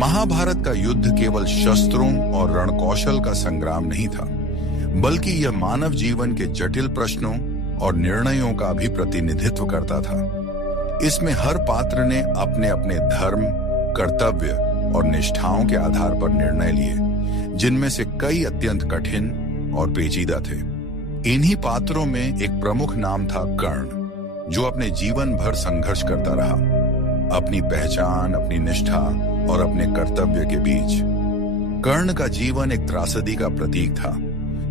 महाभारत का युद्ध केवल शस्त्रों और रणकौशल का संग्राम नहीं था, बल्कि यह मानव जीवन के जटिल प्रश्नों और निर्णयों का भी प्रतिनिधित्व करता था। इसमें हर पात्र ने अपने अपने धर्म, कर्तव्य और निष्ठाओं के आधार पर निर्णय लिए, जिनमें से कई अत्यंत कठिन और पेचीदा थे। इन्हीं पात्रों में एक प्रमुख नाम था कर्ण, जो अपने जीवन भर संघर्ष करता रहा, अपनी पहचान, अपनी निष्ठा और अपने कर्तव्य के बीच। कर्ण का जीवन एक त्रासदी का प्रतीक था,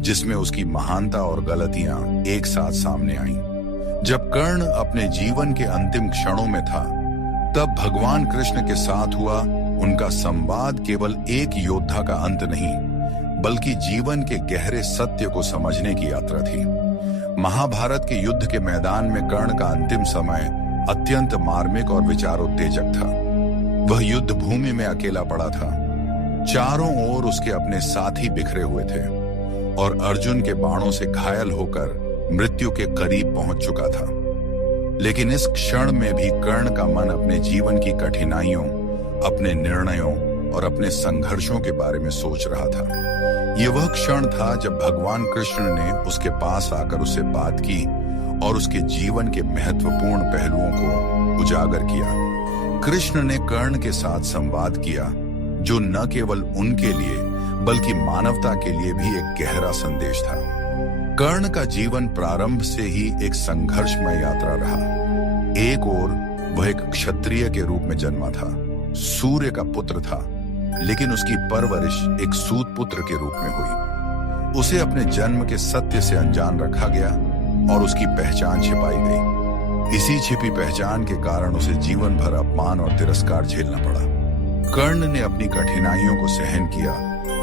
जिसमें उसकी महानता और गलतियां एक साथ सामने आईं। जब कर्ण अपने जीवन के अंतिम क्षणों में था, तब भगवान कृष्ण के साथ हुआ उनका संवाद केवल एक योद्धा का अंत नहीं, बल्कि जीवन के गहरे सत्य को समझने की यात्रा थी। महाभारत के युद्ध के मैदान में कर्ण का अंतिम समय अत्यंत मार्मिक और विचारोत्तेजक था। वह युद्ध भूमि में अकेला पड़ा था। चारों ओर उसके अपने साथी बिखरे हुए थे और अर्जुन के बाणों से घायल होकर मृत्यु के करीब पहुंच चुका था। लेकिन इस क्षण में भी कर्ण का मन अपने जीवन की कठिनाइयों, अपने निर्णयों और अपने संघर्षों के बारे में सोच रहा था। यह वह क्षण था जब भगवान कृष्ण ने उसके पास आकर उससे बात की और उसके जीवन के महत्वपूर्ण पहलुओं को उजागर किया। कृष्ण ने कर्ण के साथ संवाद किया, जो न केवल उनके लिए बल्कि मानवता के लिए भी एक गहरा संदेश था। कर्ण का जीवन प्रारंभ से ही एक संघर्षमय यात्रा रहा। एक ओर वह एक क्षत्रिय के रूप में जन्मा था, सूर्य का पुत्र था, लेकिन उसकी परवरिश एक सूत पुत्र के रूप में हुई। उसे अपने जन्म के सत्य से अनजान रखा गया और उसकी पहचान छिपाई गई। इसी छिपी पहचान के कारण उसे जीवन भर अपमान और तिरस्कार झेलना पड़ा। कर्ण ने अपनी कठिनाइयों को सहन किया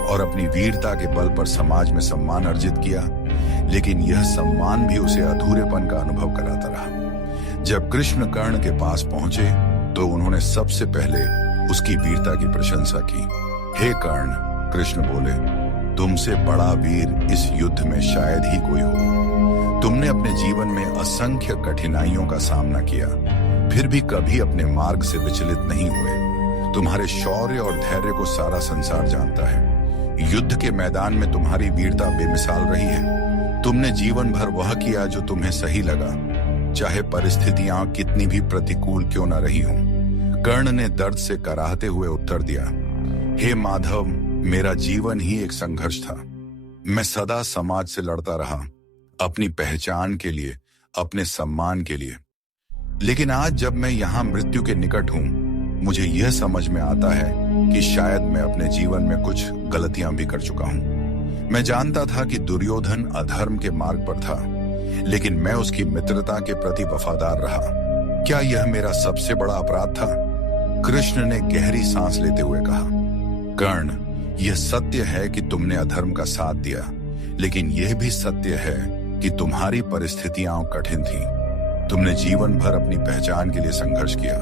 और अपनी वीरता के बल पर समाज में सम्मान अर्जित किया, लेकिन यह सम्मान भी उसे अधूरेपन का अनुभव कराता रहा। जब कृष्ण कर्ण के पास पहुंचे तो उन्होंने सबसे पहले उसकी वीरता की प्रशंसा की। हे कर्ण, कृष्ण बोले, तुमसे बड़ा वीर इस युद्ध में शायद ही कोई हो। तुमने अपने जीवन में असंख्य कठिनाइयों का सामना किया, फिर भी कभी अपने मार्ग से विचलित नहीं हुए। तुम्हारे शौर्य और धैर्य को सारा संसार जानता है। युद्ध के मैदान में तुम्हारी वीरता बेमिसाल रही है। तुमने जीवन भर वह किया जो तुम्हें सही लगा, चाहे परिस्थितियां कितनी भी प्रतिकूल क्यों न रही हों। कर्ण ने दर्द से कराहते हुए उत्तर दिया, हे माधव, मेरा जीवन ही एक संघर्ष था। मैं सदा समाज से लड़ता रहा, अपनी पहचान के लिए, अपने सम्मान के लिए। लेकिन आज जब मैं यहाँ मृत्यु के निकट हूँ, मुझे यह समझ में आता है कि शायद मैं अपने जीवन में कुछ गलतियां भी कर चुका हूँ। मैं जानता था कि दुर्योधन अधर्म के मार्ग पर था, लेकिन मैं उसकी मित्रता के प्रति वफादार रहा। क्या यह मेरा सबसे बड़ा अपराध था? कृष्ण ने गहरी सांस लेते हुए कहा, कर्ण, यह सत्य है कि तुमने अधर्म का साथ दिया, लेकिन यह भी सत्य है कि तुम्हारी परिस्थितियां कठिन थीं। तुमने जीवन भर अपनी पहचान के लिए संघर्ष किया।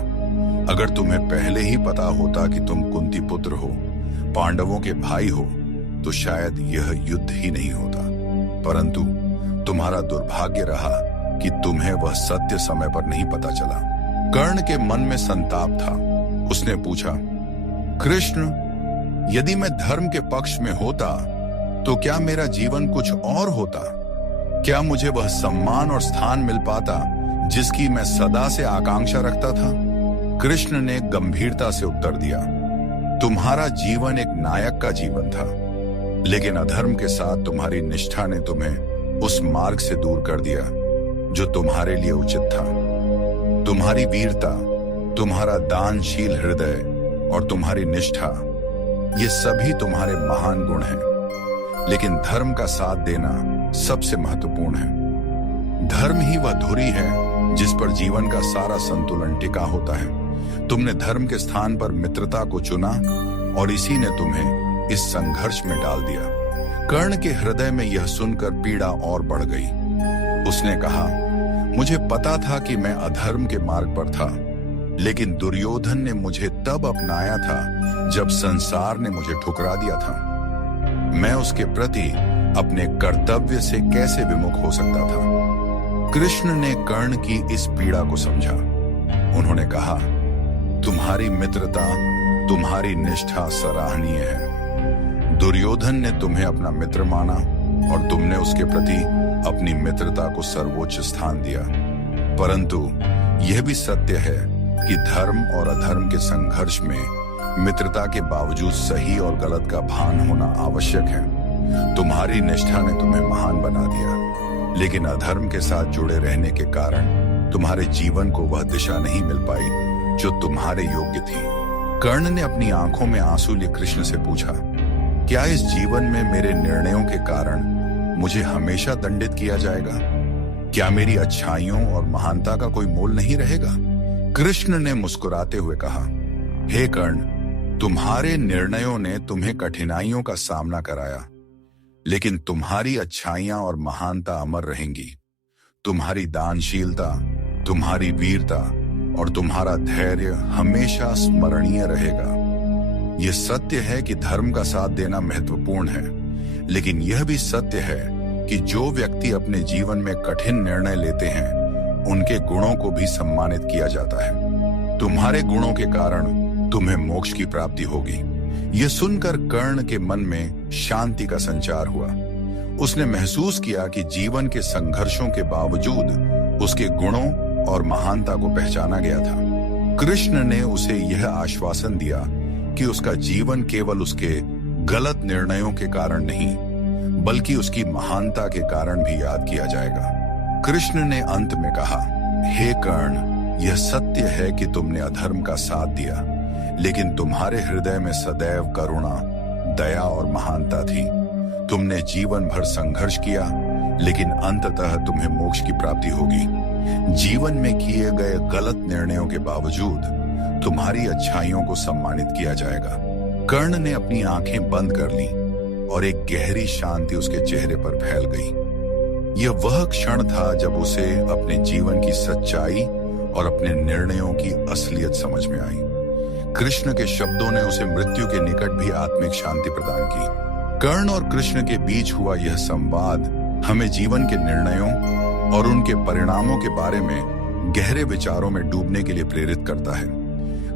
अगर तुम्हें पहले ही पता होता कि तुम कुंती पुत्र हो, पांडवों के भाई हो, तो शायद यह युद्ध ही नहीं होता। परंतु तुम्हारा दुर्भाग्य रहा कि तुम्हें वह सत्य समय पर नहीं पता चला। कर्ण के मन में संताप था। उसने पूछा, कृष्ण, यदि मैं धर्म के पक्ष में होता तो क्या मेरा जीवन कुछ और होता? क्या मुझे वह सम्मान और स्थान मिल पाता जिसकी मैं सदा से आकांक्षा रखता था? कृष्ण ने गंभीरता से उत्तर दिया, तुम्हारा जीवन एक नायक का जीवन था, लेकिन अधर्म के साथ तुम्हारी निष्ठा ने तुम्हें उस मार्ग से दूर कर दिया जो तुम्हारे लिए उचित था। तुम्हारी वीरता, तुम्हारा दानशील हृदय और तुम्हारी निष्ठा, ये सभी तुम्हारे महान गुण हैं, लेकिन धर्म का साथ देना सबसे महत्वपूर्ण है। धर्म ही वह धुरी है जिस पर जीवन का सारा संतुलन टिका होता है। तुमने धर्म के स्थान पर मित्रता को चुना और इसी ने तुम्हें इस संघर्ष में डाल दिया। कर्ण के हृदय में यह सुनकर पीड़ा और बढ़ गई। उसने कहा, मुझे पता था कि मैं अधर्म के मार्ग पर था, लेकिन दुर्योधन ने मुझे तब अपनाया था जब संसार ने मुझे ठुकरा दिया था। मैं उसके प्रति अपने कर्तव्य से कैसे विमुख हो सकता था? कृष्ण ने कर्ण की इस पीड़ा को समझा। उन्होंने कहा, तुम्हारी मित्रता, तुम्हारी निष्ठा सराहनीय है। दुर्योधन ने तुम्हें अपना मित्र माना और तुमने उसके प्रति अपनी मित्रता को सर्वोच्च स्थान दिया। परंतु यह भी सत्य है कि धर्म और अधर्म के संघर्ष में मित्रता के बावजूद सही और गलत का भान होना आवश्यक है। तुम्हारी निष्ठा ने तुम्हें महान बना दिया, लेकिन अधर्म के साथ जुड़े रहने के कारण तुम्हारे जीवन को वह दिशा नहीं मिल पाई जो तुम्हारे योग्य थी। कर्ण ने अपनी आंखों में आंसू लिए कृष्ण से पूछा, क्या इस जीवन में मेरे निर्णयों के कारण मुझे हमेशा दंडित किया जाएगा? क्या मेरी अच्छाइयों और महानता का कोई मोल नहीं रहेगा? कृष्ण ने मुस्कुराते हुए कहा, हे कर्ण, तुम्हारे निर्णयों ने तुम्हें कठिनाइयों का सामना कराया, लेकिन तुम्हारी अच्छाइयां और महानता अमर रहेंगी। तुम्हारी दानशीलता, तुम्हारी वीरता और तुम्हारा धैर्य हमेशा स्मरणीय रहेगा। यह सत्य है कि धर्म का साथ देना महत्वपूर्ण है, लेकिन यह भी सत्य है कि जो व्यक्ति अपने जीवन में कठिन निर्णय लेते हैं, उनके गुणों को भी सम्मानित किया जाता है। तुम्हारे गुणों के कारण तुम्हें मोक्ष की प्राप्ति होगी। यह सुनकर कर्ण के मन में शांति का संचार हुआ। उसने महसूस किया कि जीवन के संघर्षों के बावजूद उसके गुणों और महानता को पहचाना गया था। कृष्ण ने उसे यह आश्वासन दिया कि उसका जीवन केवल उसके गलत निर्णयों के कारण नहीं, बल्कि उसकी महानता के कारण भी याद किया जाएगा। कृष्ण ने अंत में कहा, हे कर्ण, यह सत्य है कि तुमने अधर्म का साथ दिया, लेकिन तुम्हारे हृदय में सदैव करुणा, दया और महानता थी। तुमने जीवन भर संघर्ष किया, लेकिन अंततः तुम्हें मोक्ष की प्राप्ति होगी। जीवन में किए गए गलत निर्णयों के बावजूद तुम्हारी अच्छाइयों को सम्मानित किया जाएगा। कर्ण ने अपनी आंखें बंद कर ली और एक गहरी शांति उसके चेहरे पर फैल गई। यह वह क्षण था जब उसे अपने जीवन की सच्चाई और अपने निर्णयों की असलियत समझ में आई। कृष्ण के शब्दों ने उसे मृत्यु के निकट भी आत्मिक शांति प्रदान की। कर्ण और कृष्ण के बीच हुआ यह संवाद हमें जीवन के निर्णयों और उनके परिणामों के बारे में गहरे विचारों में डूबने के लिए प्रेरित करता है।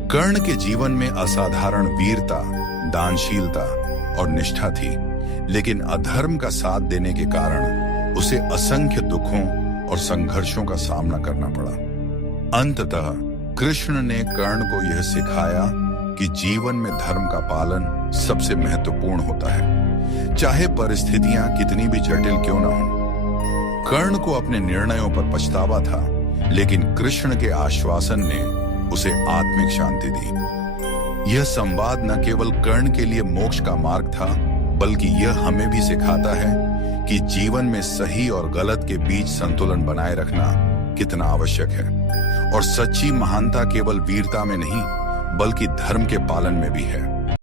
कर्ण के जीवन में असाधारण वीरता, दानशीलता और निष्ठा थी, लेकिन अधर्म का साथ देने के कारण उसे असंख्य दुखों और संघर्षों का सामना करना पड़ा। अंततः कृष्ण ने कर्ण को यह सिखाया कि जीवन में धर्म का पालन सबसे महत्वपूर्ण होता है, चाहे परिस्थितियां कितनी भी जटिल क्यों न हो। कर्ण को अपने निर्णयों पर पछतावा था, लेकिन कृष्ण के आश्वासन ने उसे आत्मिक शांति दी। यह संवाद न केवल कर्ण के लिए मोक्ष का मार्ग था, बल्कि यह हमें भी सिखाता है कि जीवन में सही और गलत के बीच संतुलन बनाए रखना कितना आवश्यक है। और सच्ची महानता केवल वीरता में नहीं, बल्कि धर्म के पालन में भी है।